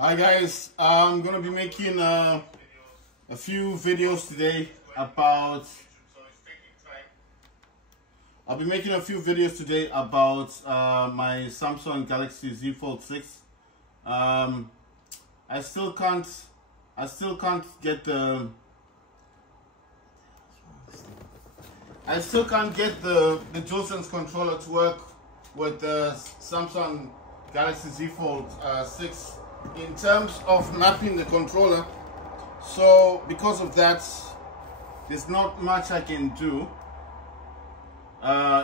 Hi guys, I'm gonna be making a few videos today about. I'll be making a few videos today about my Samsung Galaxy Z Fold 6. I still can't get the. I still can't get the DualSense controller to work with the Samsung Galaxy Z Fold 6 in terms of mapping the controller. So because of that, there's not much I can do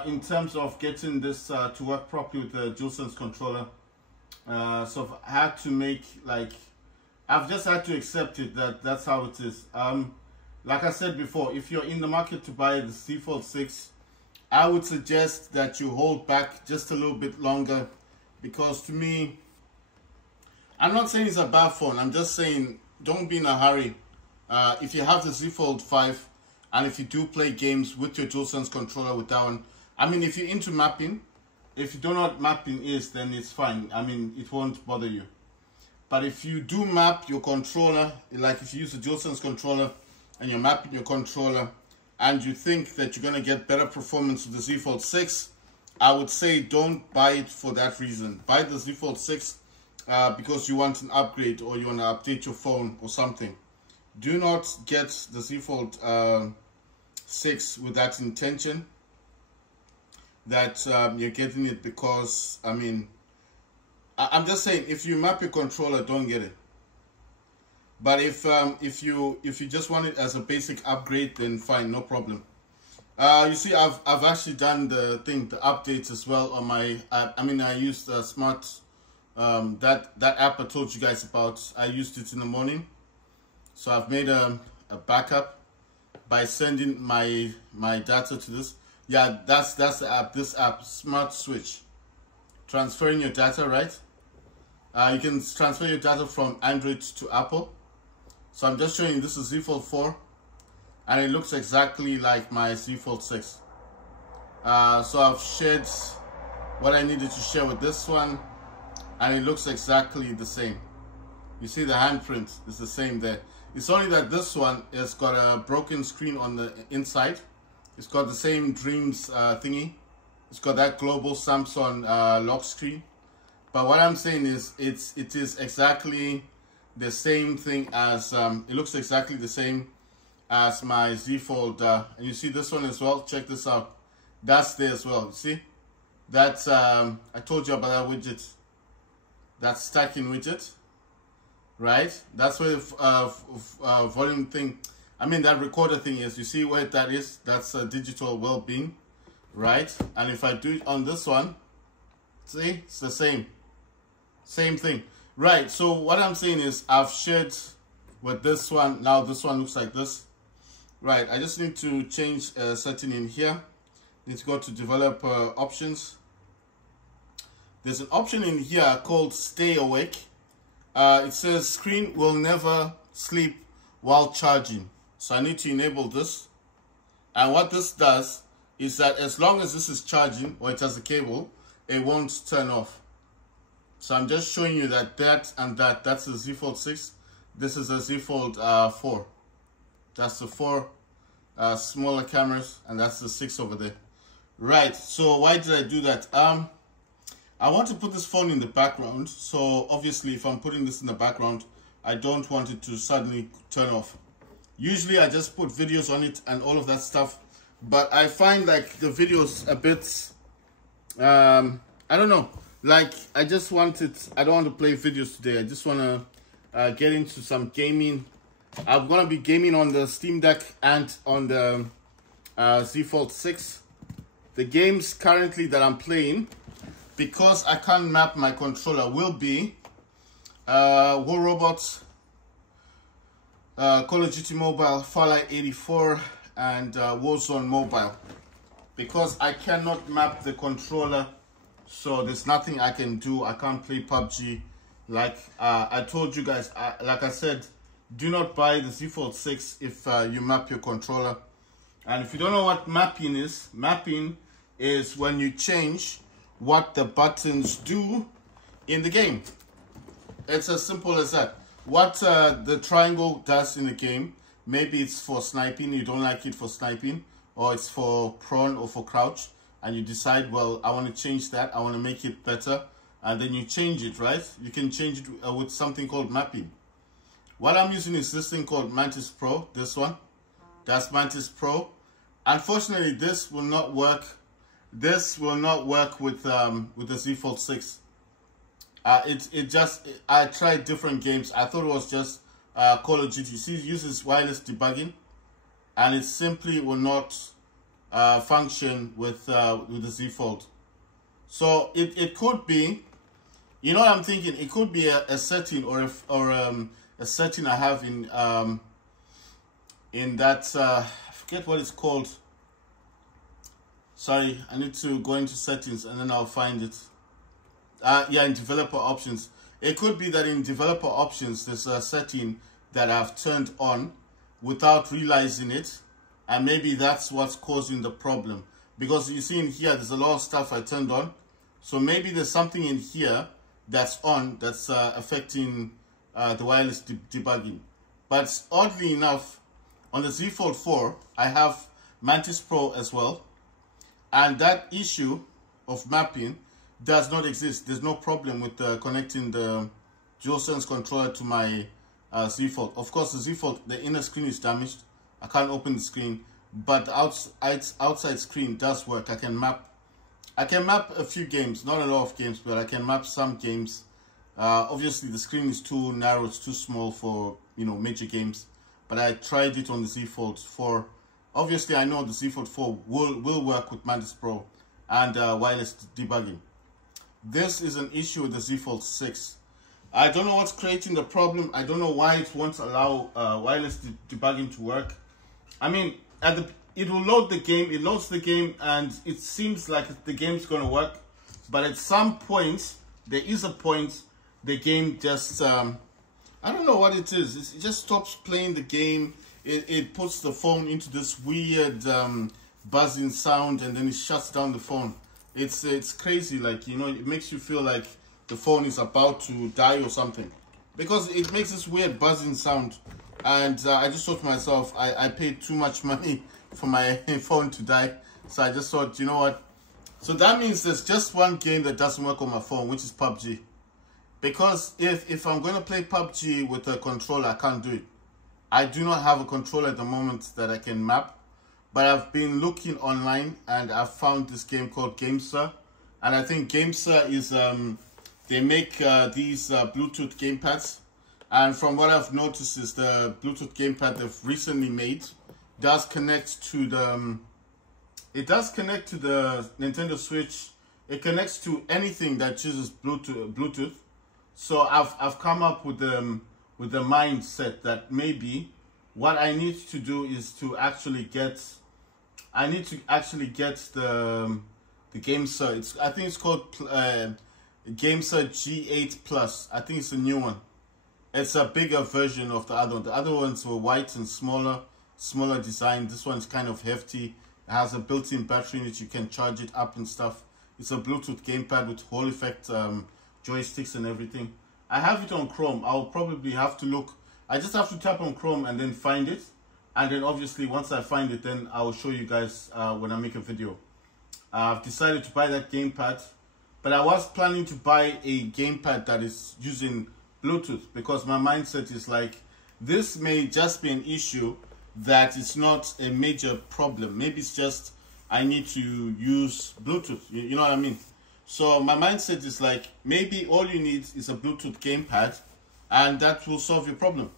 in terms of getting this to work properly with the DualSense controller. So I had to make, I've just had to accept it that that's how it is. Like I said before, if you're in the market to buy the Z Fold 6, I would suggest that you hold back just a little bit longer, because to me, I'm not saying it's a bad phone, I'm just saying don't be in a hurry. If you have the Z Fold 5 and if you do play games with your DualSense controller with that one, I mean, if you're into mapping, if you don't know what mapping is, then it's fine. I mean, it won't bother you. But if you do map your controller, like if you use the DualSense controller and you're mapping your controller and you think that you're going to get better performance with the Z Fold 6, I would say don't buy it for that reason. Buy the Z Fold 6 because you want an upgrade or you want to update your phone or something. Do not get the Z Fold 6 with that intention that you're getting it because, I mean, I'm just saying, if you map your controller, don't get it. But if you just want it as a basic upgrade, then fine, no problem. You see, I've actually done the updates as well on my app. I mean, I used Smart, that app I told you guys about. I used it in the morning, so I've made a backup by sending my data to this. Yeah, that's the app. This app, Smart Switch, transferring your data, right? You can transfer your data from Android to Apple. So I'm just showing you, this is Z Fold 4, and it looks exactly like my Z Fold 6. So I've shared what I needed to share with this one, and it looks exactly the same. You see the handprint is the same there. It's only that this one has got a broken screen on the inside. It's got the same Dreams thingy. It's got that global Samsung lock screen. But what I'm saying is, it is exactly the same thing as, it looks exactly the same as my Z Fold. And you see this one as well. Check this out. That's there as well. You see? That's, I told you about that widget. That stacking widget. Right? That's where the volume thing, I mean, that recorder thing is. You see where that is? That's a digital well-being. Right? And if I do it on this one, see? It's the same. Same thing. Right, so what I'm saying is I've shared with this one. Now this one looks like this. Right, I just need to change a setting in here. Need to go to developer options. There's an option in here called stay awake. It says screen will never sleep while charging. So I need to enable this. And what this does is that as long as this is charging or it has a cable, it won't turn off. So I'm just showing you that that's the Z Fold 6. This is a Z Fold 4. That's the 4 smaller cameras, and that's the 6 over there. Right, so why did I do that? I want to put this phone in the background. So obviously if I'm putting this in the background, I don't want it to suddenly turn off. Usually I just put videos on it and all of that stuff. But I find like the videos a bit, I don't know. Like, I don't want to play videos today. I just want to get into some gaming. I'm going to be gaming on the Steam Deck and on the Z Fold 6. The games currently that I'm playing, because I can't map my controller, will be War Robots, Call of Duty Mobile, Fallout 84, and Warzone Mobile. Because I cannot map the controller, so there's nothing I can do. I can't play PUBG. Like I told you guys, like I said, do not buy the Z Fold 6 if you map your controller. And if you don't know what mapping is when you change what the buttons do in the game. It's as simple as that. What the triangle does in the game, maybe it's for sniping, you don't like it for sniping, or it's for prone or for crouch, and you decide, well, I want to change that, I want to make it better, and then you change it, right? You can change it with something called mapping. What I'm using is this thing called Mantis Pro, this one. That's Mantis Pro. Unfortunately, this will not work. This will not work with the Z Fold 6. I tried different games. I thought it was just Call of Duty. See, it uses wireless debugging, and it simply will not function with the Z Fold. So it could be, you know what I'm thinking? It could be a setting or a setting I have in that I forget what it's called. Sorry, I need to go into settings and then I'll find it. Yeah, in developer options. It could be that in developer options, there's a setting that I've turned on without realizing it. And maybe that's what's causing the problem. Because you see in here, there's a lot of stuff I turned on. So maybe there's something in here that's on that's affecting the wireless debugging. But oddly enough, on the Z Fold 4, I have Mantis Pro as well. And that issue of mapping does not exist. There's no problem with connecting the DualSense controller to my Z Fold. Of course, the Z Fold, the inner screen is damaged. I can't open the screen, but the outside screen does work. I can map a few games, not a lot of games, but I can map some games. Obviously, the screen is too narrow, it's too small for, you know, major games. But I tried it on the Z Fold 4. Obviously, I know the Z Fold 4 will work with Mantis Pro and wireless debugging. This is an issue with the Z Fold 6. I don't know what's creating the problem. I don't know why it won't allow wireless debugging to work. I mean, it will load the game. It loads the game, and it seems like the game's going to work. But at some point, there is a point, the game just, I don't know what it is. It just stops playing the game. It puts the phone into this weird buzzing sound, and then it shuts down the phone. It's crazy, like, you know, it makes you feel like the phone is about to die or something, because it makes this weird buzzing sound. And I just thought to myself, I paid too much money for my phone to die, so I just thought, you know what, so that means there's just one game that doesn't work on my phone, which is PUBG. Because if I'm going to play PUBG with a controller, I can't do it. I do not have a controller at the moment that I can map, but I've been looking online and I've found this game called GameSir. And I think GameSir is, they make these Bluetooth gamepads. And from what I've noticed is the Bluetooth gamepad they've recently made does connect to the, it does connect to the Nintendo Switch. It connects to anything that uses Bluetooth. So I've come up with the mindset that maybe what I need to do is to actually get, I need to actually get the GameSir. I think it's called GameSir G8 Plus. I think it's a new one. It's a bigger version of the other one. The other ones were white and smaller design. This one's kind of hefty. It has a built-in battery in it. You can charge it up and stuff. It's a Bluetooth gamepad with Hall effect joysticks and everything. I have it on Chrome. I'll probably have to look. I just have to tap on Chrome and then find it. And then obviously once I find it, then I'll show you guys when I make a video. I've decided to buy that gamepad. But I was planning to buy a gamepad that is using Bluetooth, because my mindset is like, this may just be an issue that is not a major problem. Maybe it's just I need to use Bluetooth. You know what I mean? So my mindset is like, maybe all you need is a Bluetooth gamepad and that will solve your problem.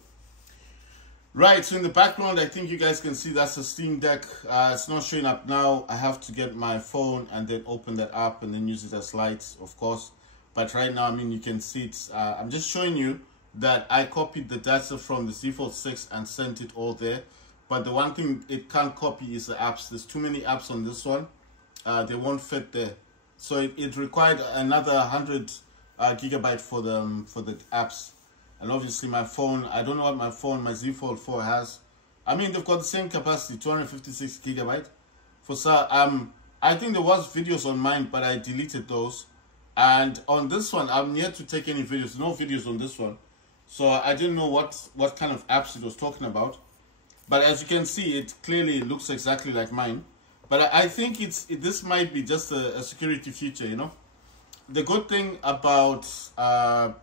Right, so in the background, I think you guys can see that's a Steam Deck. It's not showing up now. I have to get my phone and then open that up and then use it as lights, of course. But right now, I mean, you can see it. I'm just showing you that I copied the data from the Z Fold 6 and sent it all there. But the one thing it can't copy is the apps. There's too many apps on this one. They won't fit there. So it required another 100 gigabyte for the apps. And obviously my phone, I don't know what my Z Fold 4 has. I mean, they've got the same capacity, 256 gigabyte. For I think there was videos on mine, but I deleted those. And on this one, I'm yet to take any videos. No videos on this one. So I didn't know what kind of apps it was talking about. But as you can see, it clearly looks exactly like mine. But I think this might be just a security feature, you know. The good thing about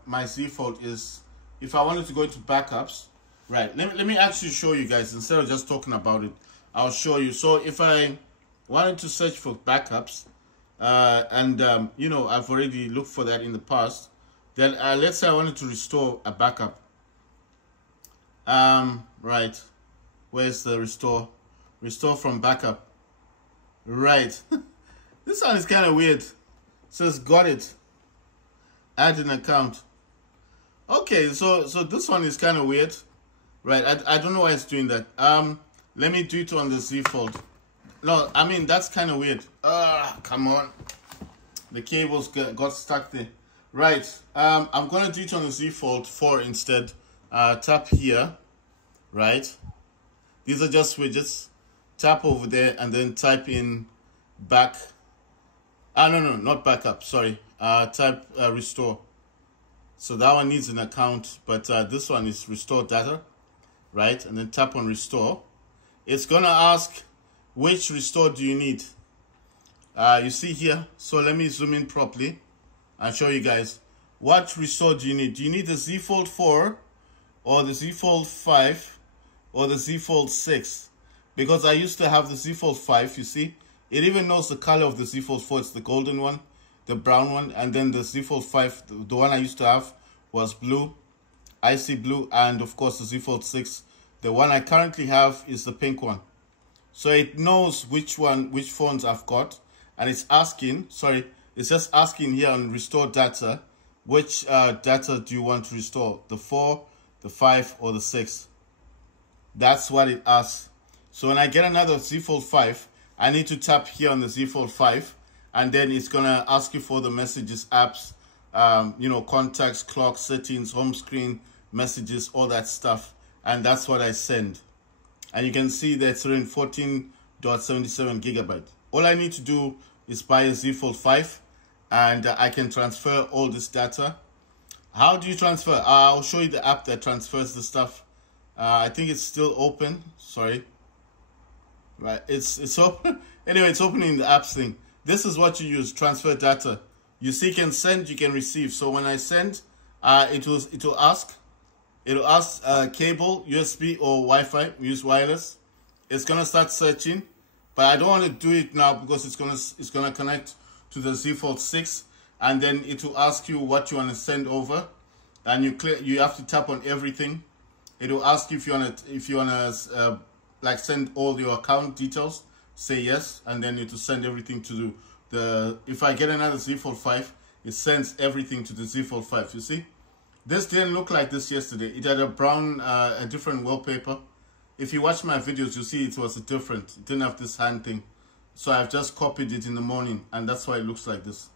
my Z Fold is if I wanted to go into backups, right, let me actually show you guys instead of just talking about it. I'll show you. So if I wanted to search for backups, you know, I've already looked for that in the past, then let's say I wanted to restore a backup. Right, where's the restore from backup? Right. This one is kind of weird. It says got it, add an account. Okay, so this one is kind of weird, right? I don't know why it's doing that. Let me do it on the Z Fold. No, I mean, that's kind of weird. Come on. The cables got stuck there. Right, I'm going to do it on the Z Fold 4 instead. Tap here, right? These are just widgets. Tap over there and then type in back. No, not backup, sorry. Type restore. So that one needs an account, but this one is restore data, right? And then tap on restore. It's going to ask, which restore do you need? You see here. So let me zoom in properly and show you guys. What restore do you need? Do you need the Z Fold 4 or the Z Fold 5 or the Z Fold 6? Because I used to have the Z Fold 5, you see. It even knows the color of the Z Fold 4. It's the golden one, the brown one, and then the Z Fold 5, the one I used to have was blue, icy blue, and of course the Z Fold 6. The one I currently have is the pink one. So it knows which phones I've got, and it's asking, it's just asking here on restore data, which data do you want to restore? The 4, the 5, or the 6? That's what it asks. So when I get another Z Fold 5, I need to tap here on the Z Fold 5, and then it's going to ask you for the messages, apps, you know, contacts, clock, settings, home screen, messages, all that stuff. And that's what I send. And you can see that it's in 14.77 gigabytes. All I need to do is buy a Z Fold 5, and I can transfer all this data. How do you transfer? I'll show you the app that transfers the stuff. I think it's still open. Sorry. Right, it's open. Anyway, it's opening the apps thing. This is what you use, transfer data. You see, you can send, you can receive. So when I send, it will ask cable, USB or Wi-Fi. We use wireless. It's gonna start searching, but I don't want to do it now because it's gonna connect to the Z Fold 6, and then it will ask you what you want to send over, and you have to tap on everything. It will ask you if you wanna like send all your account details, say yes, and then it will send everything to if I get another Z Fold 5, it sends everything to the Z Fold 5. You see, this didn't look like this yesterday. It had a brown, a different wallpaper. If you watch my videos, you'll see it was different. It didn't have this hand thing. So I've just copied it in the morning, and that's why it looks like this.